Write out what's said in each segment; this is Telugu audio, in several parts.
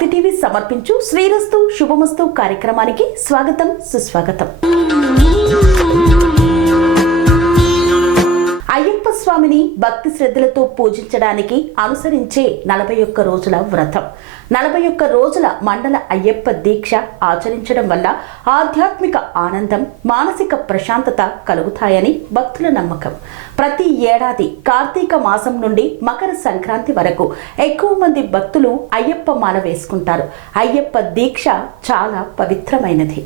భక్తి టీవీ సమర్పించు శ్రీరస్తు శుభమస్తు కార్యక్రమానికి స్వాగతం సుస్వాగతం. అయ్యప్ప స్వామిని భక్తి శ్రద్ధలతో పూజించడానికి అనుసరించే 41 రోజుల వ్రతం, 41 రోజుల మండల అయ్యప్ప దీక్ష ఆచరించడం వల్ల ఆధ్యాత్మిక ఆనందం, మానసిక ప్రశాంతత కలుగుతాయని భక్తుల నమ్మకం. ప్రతి ఏడాది కార్తీక మాసం నుండి మకర సంక్రాంతి వరకు ఎక్కువ మంది భక్తులు అయ్యప్ప మాల వేసుకుంటారు. అయ్యప్ప దీక్ష చాలా పవిత్రమైనది.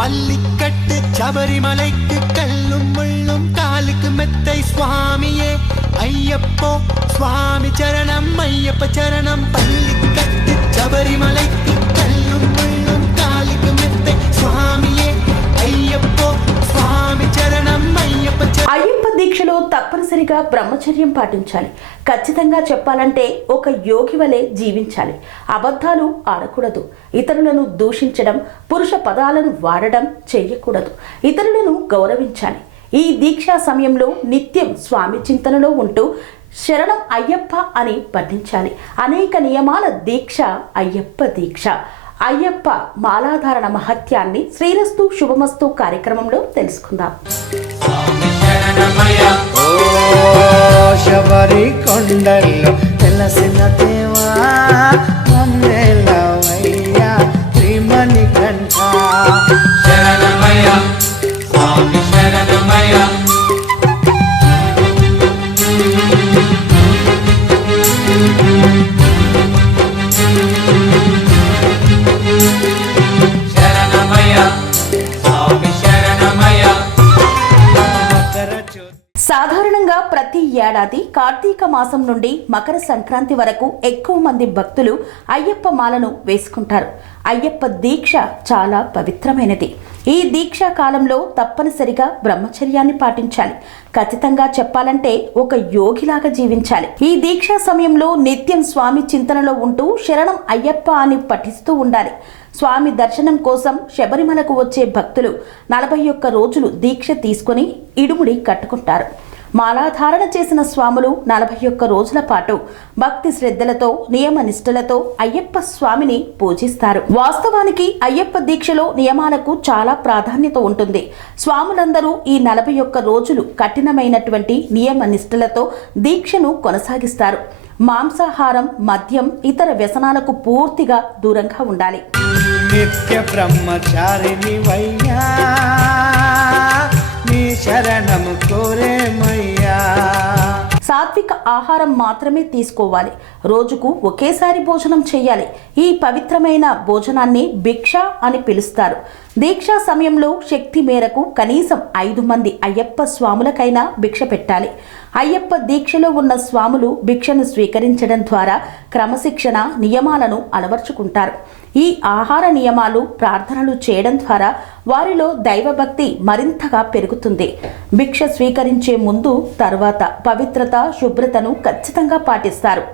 பள்ளிக்கட்டு சபரிமலைக்கு கல்லும் முள்ளும் காலுக்கு மெத்தை சுவாமியே ஐயப்போ சுவாமி சரணம் ஐயப்ப சரணம். பள்ளிக்கட்டு சபரிமலைக்கு கல்லும் முள்ளும் காலுக்கு மெத்தை சுவாமியே అయ్యప్పో స్వామి చరణం అయ్యప్ప. అయ్యప్ప దీక్షలో తప్పనిసరిగా బ్రహ్మచర్యం పాటించాలి. ఖచ్చితంగా చెప్పాలంటే ఒక యోగి వలె జీవించాలి. అబద్ధాలు ఆడకూడదు. ఇతరులను దూషించడం, పురుష పదాలను వాడడం చేయకూడదు. ఇతరులను గౌరవించాలి. ఈ దీక్షా సమయంలో నిత్యం స్వామి చింతనలో ఉంటూ శరణం అయ్యప్ప అని పఠించాలి. అనేక నియమాల దీక్ష అయ్యప్ప దీక్ష. అయ్యప్ప మాలాధారణ మహత్యాన్ని శ్రీరస్తు శుభమస్తు కార్యక్రమంలో తెలుసుకుందాం. శబరి కొండల్లో వెలసిన దేవా మమ్మేలవయ్యా శ్రీమణి కంఠ శరణమయ్య స్వామి శరణమయ్య. సాధారణంగా ప్రతి ఏడాది కార్తీక మాసం నుండి మకర సంక్రాంతి వరకు ఎక్కువ మంది భక్తులు అయ్యప్ప మాలను వేసుకుంటారు. అయ్యప్ప దీక్ష చాలా పవిత్రమైనది. ఈ దీక్షా కాలంలో తప్పనిసరిగా బ్రహ్మచర్యాన్ని పాటించాలి. ఖచ్చితంగా చెప్పాలంటే ఒక యోగిలాగా జీవించాలి. ఈ దీక్షా సమయంలో నిత్యం స్వామి చింతనలో ఉంటూ శరణం అయ్యప్ప అని పఠిస్తూ ఉండాలి. స్వామి దర్శనం కోసం శబరిమలకు వచ్చే భక్తులు 41 రోజులు దీక్ష తీసుకుని ఇడుముడి కట్టుకుంటారు. మాలాధారణ చేసిన స్వాములు 41 రోజుల పాటు భక్తి శ్రద్ధలతో, నియమ నిష్ఠలతో అయ్యప్ప స్వామిని పూజిస్తారు. వాస్తవానికి అయ్యప్ప దీక్షలో నియమాలకు చాలా ప్రాధాన్యత ఉంటుంది. స్వాములందరూ ఈ 41 రోజులు కఠినమైనటువంటి నియమ నిష్ఠలతో దీక్షను కొనసాగిస్తారు. మాంసాహారం, మద్యం, ఇతర వ్యసనాలకు పూర్తిగా దూరంగా ఉండాలి. నిత్య బ్రహ్మచారిని వయ్యా నీ శరణము కోరేమయ్యా. సాత్విక ఆహారం మాత్రమే తీసుకోవాలి. రోజుకు ఒకేసారి భోజనం చేయాలి. ఈ పవిత్రమైన భోజనాన్ని భిక్ష అని పిలుస్తారు. దీక్షా సమయంలో శక్తి మేరకు కనీసం 5 మంది అయ్యప్ప స్వాములకైనా భిక్ష పెట్టాలి. అయ్యప్ప దీక్షలో ఉన్న స్వాములు భిక్షను స్వీకరించడం ద్వారా క్రమశిక్షణ నియమాలను అలవర్చుకుంటారు. ఈ ఆహార నియమాలు, ప్రార్థనలు చేయడం ద్వారా వారిలో దైవభక్తి మరింతగా పెరుగుతుంది. భిక్ష స్వీకరించే ముందు, తర్వాత పవిత్రత, శుభ్రతను ఖచ్చితంగా పాటిస్తారు.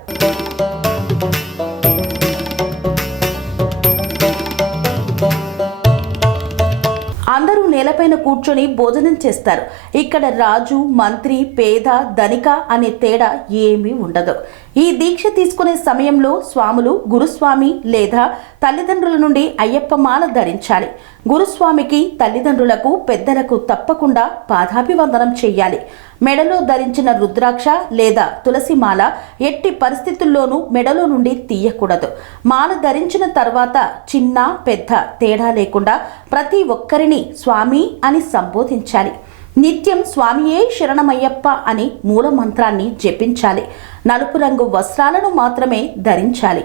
అందరూ నేలపైన కూర్చొని భోజనం చేస్తారు. ఇక్కడ రాజు, మంత్రి, పేద, ధనిక అనే తేడా ఏమీ ఉండదు. ఈ దీక్ష తీసుకునే సమయంలో స్వాములు గురుస్వామి లేదా తల్లిదండ్రుల నుండి అయ్యప్ప మాల ధరించాలి. గురుస్వామికి, తల్లిదండ్రులకు, పెద్దలకు తప్పకుండా పాదాభివందనం చేయాలి. మెడలో ధరించిన రుద్రాక్ష లేదా తులసి మాల ఎట్టి పరిస్థితుల్లోనూ మెడలో నుండి తీయకూడదు. మాల ధరించిన తర్వాత చిన్న పెద్ద తేడా లేకుండా ప్రతి ఒక్కరిని స్వామి అని సంబోధించాలి. నిత్యం స్వామియే శరణమయ్యప్ప అని మూల మంత్రాన్ని జపించాలి. నలుపు రంగు వస్త్రాలను మాత్రమే ధరించాలి.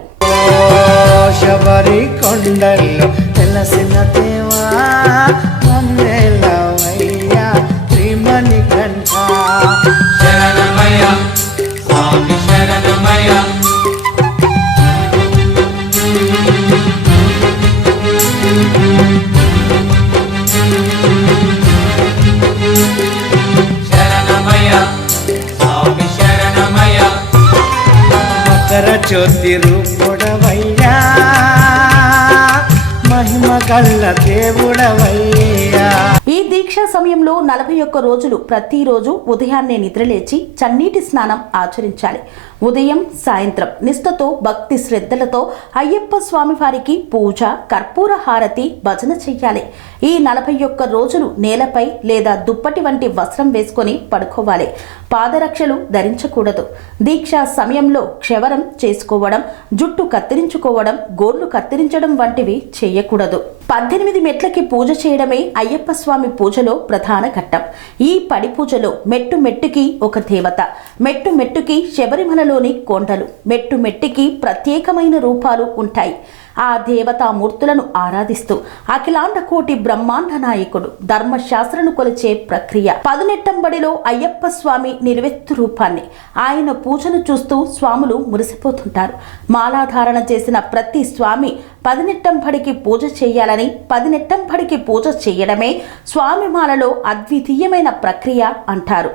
శబరి కొండల్లో వెలసిన దేవా మమ్మేలవయ్యా శ్రీమణి కంఠ శరణమయ్య స్వామి శరణమయ్య. మకర జ్యోతి రూపుడవయ్యా మహిమ గల్ల దేవుడవయ్యా. ఈ దీక్షా సమయంలో 41 రోజులు ప్రతిరోజు ఉదయాన్నే నిద్రలేచి చన్నీటి స్నానం ఆచరించాలి. ఉదయం సాయంత్రం నిష్ఠతో భక్తి శ్రద్ధలతో అయ్యప్ప స్వామి వారికి పూజ కర్పూర హారతి భజన చెయ్యాలి. ఈ 41 రోజులు నేలపై లేదా దుప్పటి వంటి వస్త్రం వేసుకొని పడుకోవాలి. పాదరక్షలు ధరించకూడదు. దీక్ష సమయంలో క్షవరం చేసుకోవడం, జుట్టు కత్తిరించుకోవడం, గోర్లు కత్తిరించడం వంటివి చేయకూడదు. 18 మెట్లకి పూజ చేయడమే అయ్యప్ప స్వామి పూజలో ప్రధాన ఘట్టం. ఈ పడి పూజలో మెట్టు మెట్టుకి ఒక దేవత, మెట్టు మెట్టుకి శబరిమలలోని కొండలు, మెట్టు మెట్టికి ప్రత్యేకమైన రూపాలు ఉంటాయి. ఆ దేవతామూర్తులను ఆరాధిస్తూ అఖిలాండ కోటి బ్రహ్మాండ నాయకుడు ధర్మశాస్త్రను కొలిచే ప్రక్రియ. 18 అయ్యప్ప స్వామి నిలువెత్తు రూపాన్ని, ఆయన పూజను చూస్తూ స్వాములు మురిసిపోతుంటారు. మాలాధారణ చేసిన ప్రతి స్వామి 18 పూజ చేయాలని, 18 పూజ చేయడమే స్వామి మాలలో అద్వితీయమైన ప్రక్రియ అంటారు.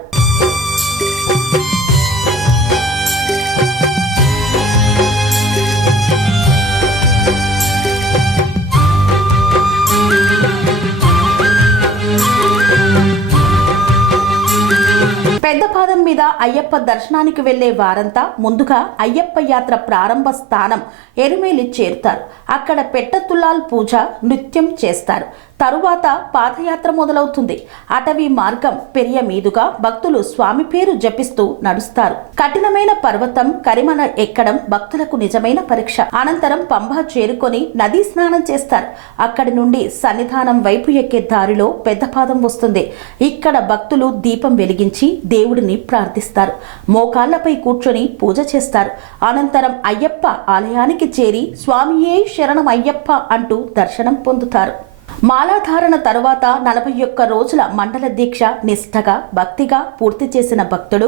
పెద్దపాదం మీద అయ్యప్ప దర్శనానికి వెళ్లే వారంతా ముందుగా అయ్యప్ప యాత్ర ప్రారంభ స్థానం ఎరుమేలి చేరుతారు. అక్కడ పెట్టతుల్లాల్ పూజ నృత్యం చేస్తారు. తరువాత పాదయాత్ర మొదలవుతుంది. అటవీ మార్గం పెరియ మీదుగా భక్తులు స్వామి పేరు జపిస్తూ నడుస్తారు. కఠినమైన పర్వతం కరిమల ఎక్కడం భక్తులకు నిజమైన పరీక్ష. అనంతరం పంబా చేరుకొని నదీ స్నానం చేస్తారు. అక్కడి నుండి సన్నిధానం వైపు ఎక్కే దారిలో పెద్దపాదం వస్తుంది. ఇక్కడ భక్తులు దీపం వెలిగించి దేవుడిని ప్రార్థిస్తారు. మోకాళ్లపై కూర్చొని పూజ చేస్తారు. అనంతరం అయ్యప్ప ఆలయానికి చేరి స్వామియే శరణం అయ్యప్ప అంటూ దర్శనం పొందుతారు. మాలాధారణ తరువాత 41 రోజుల మండల దీక్ష నిష్ఠగా భక్తిగా పూర్తి చేసిన భక్తుడు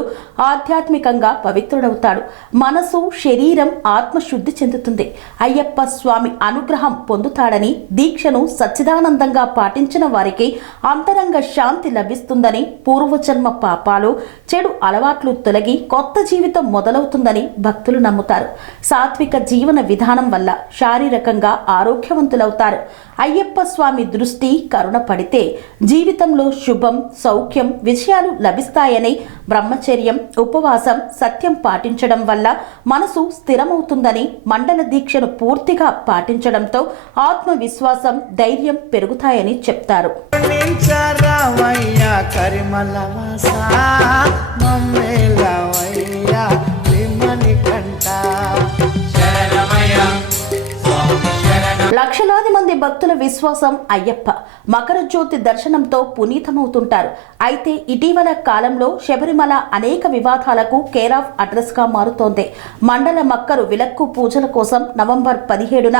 ఆధ్యాత్మికంగా పవిత్రుడవుతాడు. మనసు శరీరం ఆత్మశుద్ధి చెందుతుంది. అయ్యప్ప స్వామి అనుగ్రహం పొందుతాడని, దీక్షను సచ్చిదానందంగా పాటించిన వారికి అంతరంగ శాంతి లభిస్తుందని, పూర్వజన్మ పాపాలు చెడు అలవాట్లు తొలగి కొత్త జీవితం మొదలవుతుందని భక్తులు నమ్ముతారు. సాత్విక జీవన విధానం వల్ల శారీరకంగా ఆరోగ్యవంతులవుతారు. అయ్యప్ప స్వామి దృష్టి కరుణ పడితే జీవితంలో శుభం సౌఖ్యం విజయాలు లభిస్తాయని, బ్రహ్మచర్యం ఉపవాసం సత్యం పాటించడం వల్ల మనసు స్థిరమవుతుందని, మండల దీక్షను పూర్తిగా పాటించడంతో ఆత్మవిశ్వాసం ధైర్యం పెరుగుతాయని చెప్తారు. లక్షలాది మంది భక్తుల విశ్వాసం అయ్యప్ప మకర జ్యోతి దర్శనంతో పునీతమవుతుంటారు. అయితే ఇటీవల కాలంలో శబరిమల అనేక వివాదాలకు కేర్ ఆఫ్ అడ్రస్ గా మారుతోంది. మండల మక్కరు విలక్కు పూజల కోసం నవంబర్ 17న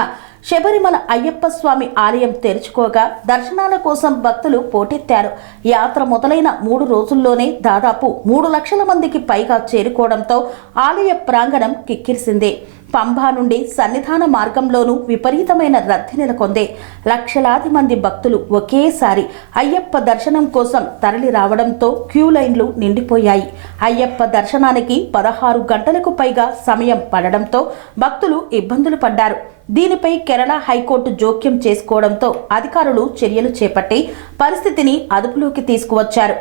శబరిమల అయ్యప్ప స్వామి ఆలయం తెరుచుకోగా దర్శనాల కోసం భక్తులు పోటెత్తారు. యాత్ర మొదలైన 3 రోజుల్లోనే దాదాపు 3 లక్షల మందికి పైగా చేరుకోవడంతో ఆలయ ప్రాంగణం కిక్కిరిసింది. పంబా నుండి సన్నిధాన మార్గంలోనూ విపరీతమైన రద్దీ నెలకొంది. లక్షలాది మంది భక్తులు ఒకేసారి అయ్యప్ప దర్శనం కోసం తరలి రావడంతో క్యూ లైన్లు నిండిపోయాయి. అయ్యప్ప దర్శనానికి 16 గంటలకు పైగా సమయం పడడంతో భక్తులు ఇబ్బందులు పడ్డారు. దీనిపై కేరళ హైకోర్టు జోక్యం చేసుకోవడంతో అధికారులు చర్యలు చేపట్టి పరిస్థితిని అదుపులోకి తీసుకువచ్చారు.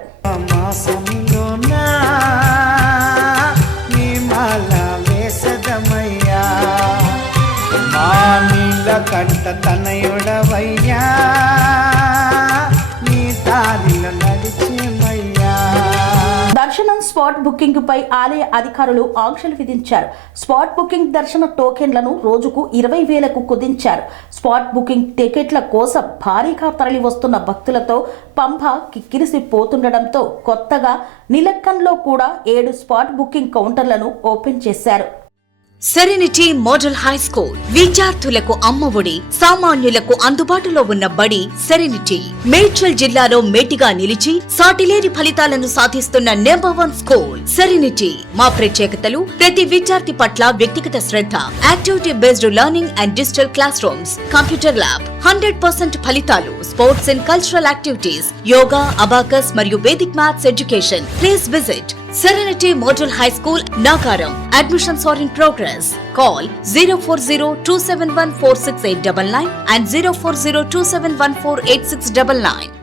కంట తనయుడవయ్యా నీ దారిలో నడిచేమయ్యా. దర్శనం స్పాట్ బుకింగ్ పై ఆలయ అధికారులు ఆంక్షలు విధించారు. స్పాట్ బుకింగ్ దర్శన టోకెన్లను రోజుకు 20,000కు కుదించారు. స్పాట్ బుకింగ్ టికెట్ల కోసం భారీగా తరలి వస్తున్న భక్తులతో పంబ కిక్కిరిసిపోతుండటంతో కొత్తగా నిలక్కన్లో కూడా 7 స్పాట్ బుకింగ్ కౌంటర్లను ఓపెన్ చేశారు. సెరెనిటీ మోడల్ హై స్కూల్ విద్యార్థులకు అమ్మఒడి, సామాన్యులకు అందుబాటులో ఉన్న బడి సెరెనిటీ. మేడ్చల్ జిల్లాలో మేటిగా నిలిచి సాటిలేని ఫలితాలను సాధిస్తున్న నంబర్ 1 స్కూల్ సెరెనిటీ. మా ప్రత్యేకతలు ప్రతి విద్యార్థి పట్ల వ్యక్తిగత శ్రద్ధ, activity based learning and digital class rooms, computer lab, 100% ఫలితాలు, sports and cultural activities, yoga, abacus మరియు Vedic maths education. Please visit Serenity Model High School, Nagaram. Admissions are in progress. Call 040-271-46899 and 040-271-48699.